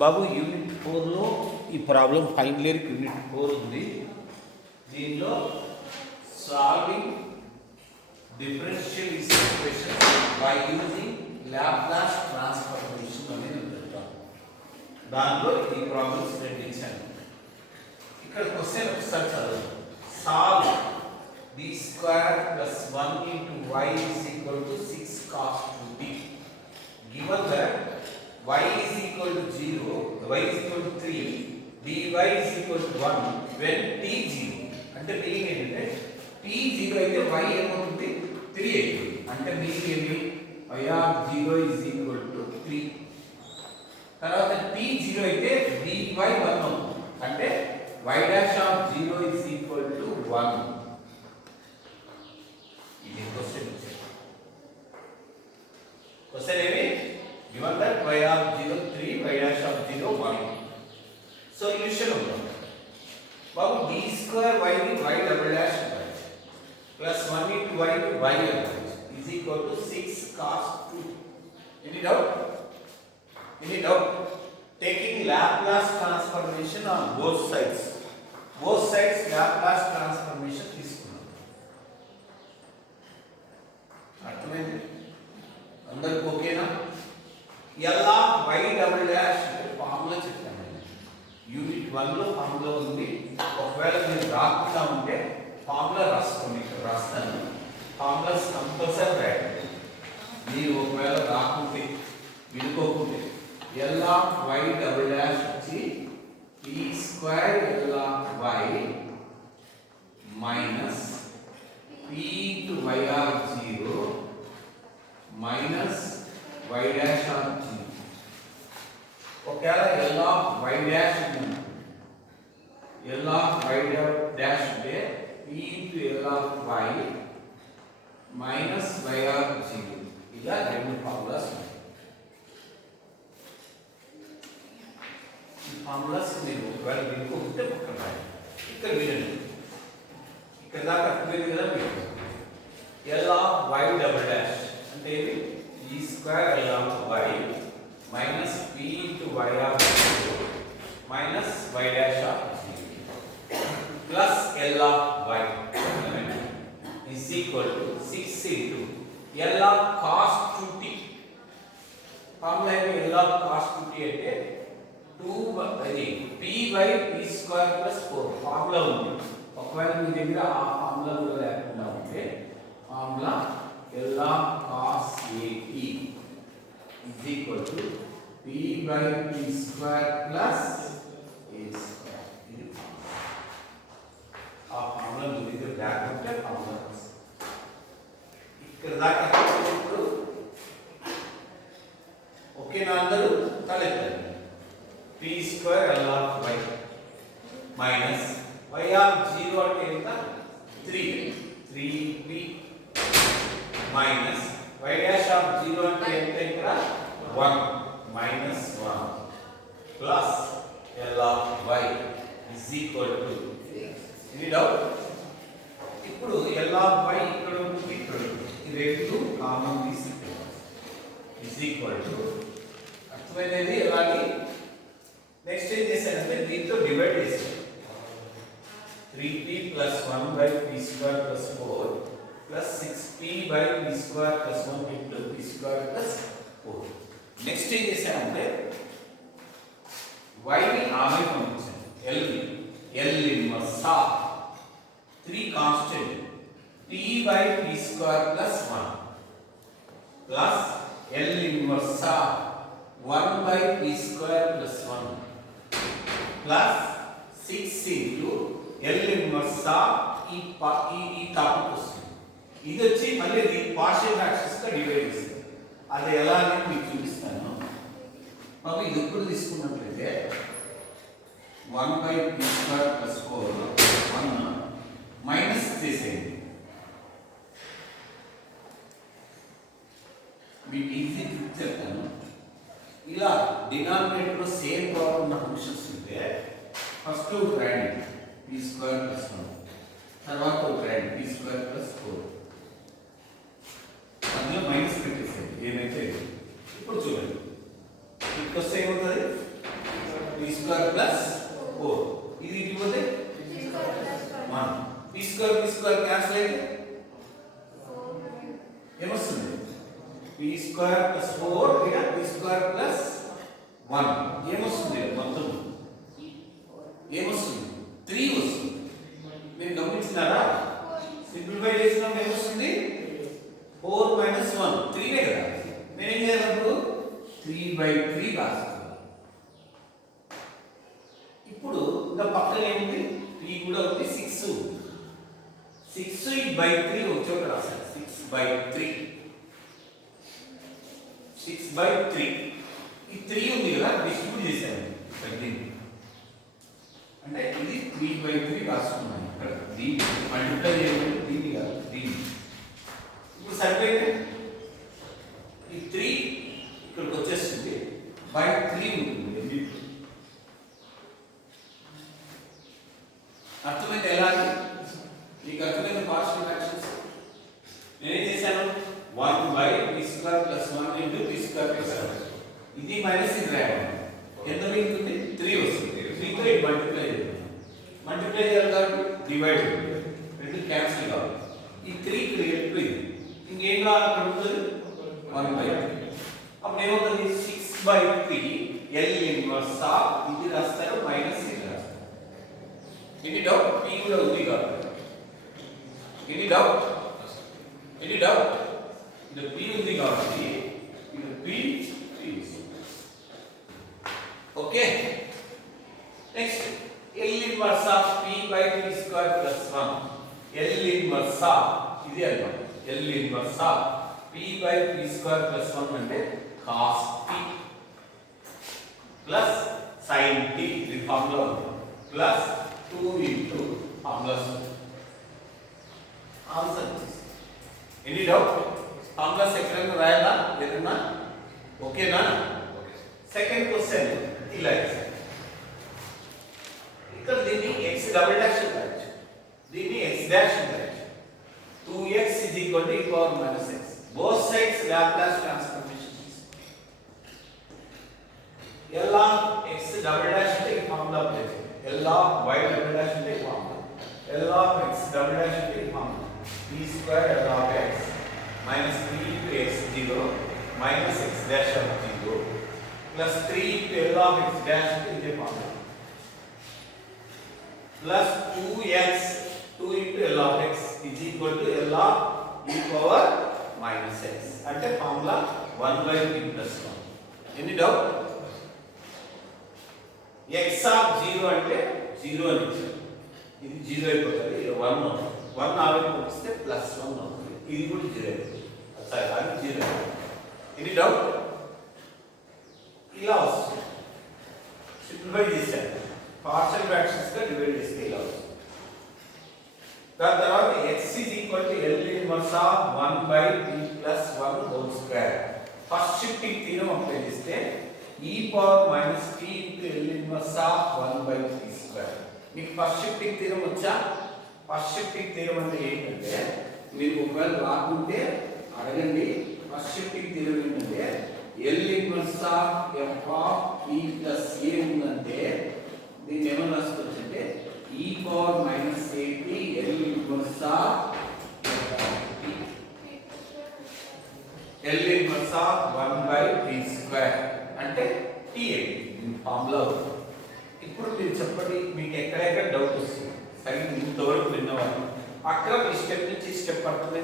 బాబు unit 4లో ఈ problem final year unit 4 ఉంది. దీనిలో solving differential equation by using Laplace transformation అనేది ఉంటుంది. దానిలో ఈ ప్రాబ్లమ్స్ రెండు ఇచ్చాను. ఇక్కడ క్వశ్చన్ ఒకసారి చదువు. Solve b square plus 1 into y is equal to 6 cos 2t. Given that y is equal to 0, y is equal to 3, dy is equal to 1 when t 0. అంటే మీనింగ్ ఏంటంటే t 0 అయితే y ఏమవుతుంది 3 అవుతుంది. అంటే meaning ఏంటి y of 0 is equal to 3. తర్వాత t 0 అయితే dy 1 అవుతుంది. అంటే y dash of 0 is equal to 1. ఇది క్వశ్చన్ ఏమి given that y of 0 3, y dash of 0 1. Solution ఉంది బాబు. d square y ని y double dash plus 1 into y ని y is equal to 6 cos 2. Any doubt? Taking Laplace transformation on both sides Laplace transformation తీసుకున్నాం. అర్థమైంది అందరికి ఓకేనా? ఎలా y double dash formula చెప్తాను. Unit 1 లో ఫార్ములా ఉంది. ఒకవేళ మీరు రాకుండా ఉంటే ఫార్ములా రాసుకోండి. ఇక్కడ రాస్తాను. ఫార్ములాస్ కంపల్సరీ రాయండి. మీరు ఒకవేళ రాకుంటే వినుకోకుంటే ఎలా y డబుల్ డాష్ వచ్చి t స్క్వేర్ ఎలా y minus p into y or 0 minus y dash of 0. ఒకవేళ L of y dash ఉంది. L of y dash అంటే p into L of y minus y of 0. ఇలా రెండు formulas ఉన్నాయి. ఈ formulas మీరు ఒకవేళ వినుకుంటే పక్కన రాయండి. ఇక్కడ వినండి. ఇక్కడ దాకా అర్థమైంది కదా మీకు. L of y double dash అంటే e square L of y minus p into y of 0 minus y dash of 0 plus L of y is equal to 6 into L of cos 2t. Formula ఏంటి? L of cos 2t అంటే 2 అది p by p square plus 4 formula ఉంది. ఒకవేళ మీ దగ్గర ఆ formula కూడా లేకుండా ఉంటే formula L of cos at is equal to p by p square plus a square. ఆ ఫార్ములా మీ దగ్గర లేకుంటే ఫార్ములా ఇక్కడ దాకా ఇప్పుడు ఓకేనా అందరూ? తలెత్తండి. p square L of y minus y of 0 అంటే ఎంత 3p minus y dash of 0 అంటే ఎంత ఇక్కడ 1 minus 1 plus L of y is equal to any doubt? ఇప్పుడు L of y ఇక్కడ ఉంటుంది, ఇక్కడ ఈ రెండు కామన్ తీసుకుంటాం is equal to అర్థమైనది. ఎలాగే నెక్స్ట్ ఏం చేశానంటే దీంతో డివైడ్ చేశాను. 3p plus 1 by p square plus 4 plus 6p by p square plus 1 into p square plus 4. Next ఏం చేశానంటే y ని ఆమె పంపించాను. L inverse of 3 constant p by p square plus 1 plus L inverse of 1 by p square plus 1 plus 6 into L inverse of ఈ topic వస్తుంది. ఇది వచ్చి మళ్ళీ ఇది పార్షియల్ ఫ్రాక్షన్స్ గా డివైడ్ చేస్తుంది. అది ఎలా అనేది మీకు చూపిస్తాను. మనం ఇది ఎప్పుడు తీసుకున్నట్లయితే 1 by p square plus 4 1 minus చేసేయండి. మీకు ఈజీ ట్రిక్ చెప్తాను. ఇలా డినామినేటర్ లో సేమ్ పవర్ ఉన్న ఫంక్షన్స్ ఉంటే ఫస్ట్ రాయండి p స్క్వేర్ ప్లస్ 1, తర్వాత ఒక రాయండి p స్క్వేర్ ప్లస్ 4, అందులో మైనస్ పెట్టేసేయండి ఏమైతే. ఇప్పుడు చూడండి ఇక్కడ వస్తే ఏమవుతుంది p square plus 4 ఇది ఇటు పోతే 1 p square క్యాన్సిల్ అయితే ఏమొస్తుంది p square plus 4 ఇక్కడ p square plus 1 ఏమొస్తుంది మొత్తం ఏమొస్తుంది 3 వస్తుంది మీరు గమనించినారా సింప్లిఫై చేసినప్పుడు ఏమొస్తుంది 4 minus 1 3 నే కదా నేను ఏం చేయాలి ఇప్పుడు 3/3 రాస్తాను ఇప్పుడు ఇంకా పక్కన ఏముంది 3 కూడా ఉంది 6 బై 3 ఒక చోట రాస్తాను 6/3 ఈ 3 ఉంది కదా డిస్ట్రిబ్యూట్ చేశాను ఇక్కడ దీన్ని అంటే ఇది 3/3 రాసుకున్నాను ఇక్కడ దీన్ని మల్టిప్లై చేయాలి దీన్ని కాదు దీన్ని ఇప్పుడు సరిపోయింది ఈ 3 ఇక్కడికి వచ్చేస్తుంది బై 3 ఉంటుంది అర్థమైంది ఎలా మీకు అర్థమైంది పార్షియల్ ఫ్రాక్షన్స్ నేనేం చేశాను 1 by p square plus 1 into p square plus 1 ఇది మైనస్ ఇది రాయాలి ఎంత మిగులుతుంది 3 వస్తుంది 3 తో ఇది మల్టిప్లై చేయాలి కాబట్టి డివైడ్ రెండు క్యాన్సిల్ కావాలి ఈ 3 క్రియేట్ పోయింది ఇంకేం కావాలి అక్కడ ఉంటుంది 1/3 అప్పుడు ఏమవుతుంది 6/3 L ఇన్వర్స్ ఆఫ్ ఇది రాస్తారు మైనస్ ఇది రాస్తారు ఎనీ డౌట్ p కూడా ఉంది కాబట్టి ఎనీ డౌట్ ఇది p ఉంది కాబట్టి ఇది p okay next L inverse of p by p square plus 1 L inverse of ఇది అన్నమాట L inverse of p by p square plus 1 అంటే cos t plus sin t ఇది ఫార్ములా ఉంది plus 2 into formula answer any doubt formula second రాయాలా ఏదన్నా ఓకేనా second question ఇలా ఇక్కడ దీన్ని x డబుల్ డాష్ రాయొచ్చు దీన్ని x డాష్ రాయొచ్చు 2x e power minus x both sides Laplace transformation L of x double dash అంటే ఈ ఫార్ములా అప్లై చేయండి L of y double dash అంటే ఈ formula L of x double dash అంటే ఈ formula p square L of x minus 3 into x 0 minus x dash of 0 plus 3 into L of x dash అంటే ఇదే formula plus 2x 2 into L of x is equal to L of e power minus x అంటే formula 1/p plus 1 any doubt x of 0 అంటే 0 అని ఇచ్చారు ఇది 0 అయిపోతుంది ఇది 1 1 ఆవికి పంపిస్తే ప్లస్ 1 అవుతుంది ఇది కూడా 0 అయిపోతుంది సరే అది 0 ఎనీ డౌట్ ఇలా వస్తుంది సింప్లిఫై చేశాను పార్షియల్ ఫ్రాక్షన్స్ గా డివైడ్ చేస్తే ఇలా వస్తుంది దాని తర్వాత x is equal to L inverse of 1/p plus 1 whole square first shifting theorem apply చేస్తే e power minus t into L inverse of 1/p square మీకు ఫస్ట్ షిఫ్టింగ్ థీరం వచ్చా first shifting theorem అంటే ఏంటంటే మీరు ఒకవేళ రాకుంటే అడగండి first shifting theorem ఏంటంటే L inverse of f of p plus a ఉందంటే దీన్ని ఏమని రాసుకోవచ్చు అంటే e power minus at L inverse of L inverse of 1/p square అంటే t దీని ఫార్ములా ఇప్పుడు మీరు చెప్పండి మీకు ఎక్కడెక్కడ డౌట్ వస్తుంది సరిగ్గా ఇంతవరకు విన్నవాళ్ళు అక్కడ ఈ స్టెప్ నుంచి స్టెప్ పడుతుంది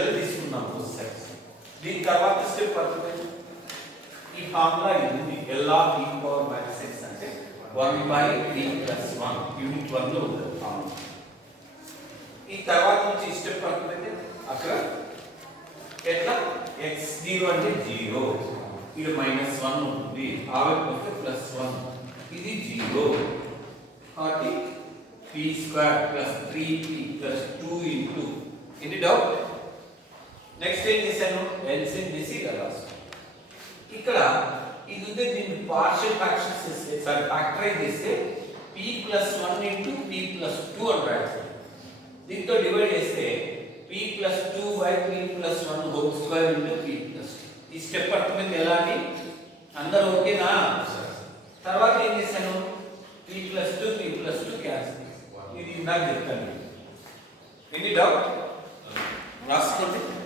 L తీసుకున్నాం సరే దీని తర్వాత స్టెప్ పడుతుంది ఈ ఫార్ములా ఇది L of e power minus x అంటే 1/p plus 1 యూనిట్ 1 లో ఉంది ఫార్ములా ఈ తర్వాత నుంచి స్టెప్ పడుతుంది అక్కడ ఎట్లా x0 అంటే 0 ఇది -1 ఉంటుంది ఆవికి వస్తే +1 ఇది 0 కాబట్టి p square plus 3p plus 2 into any doubt next ఏం చేశాను ఎల్సిఎం చేసి ఇలా రాస్తాను ఇక్కడ ఇది ఉంటే దీన్ని పార్షియల్ ఫ్రాక్షన్స్ చేస్తే సారీ ఫ్యాక్టరైజ్ చేస్తే p plus 1 into p plus 2 అని రాస్తాను దీంతో డివైడ్ చేస్తే p plus 2 by p plus 1 whole square into p plus 2 ఈ స్టెప్ అర్థమైంది ఎలా అని అందరూ ఓకేనా నాకు చెప్తాను. ఎనీ డౌట్ రాసుకోండి.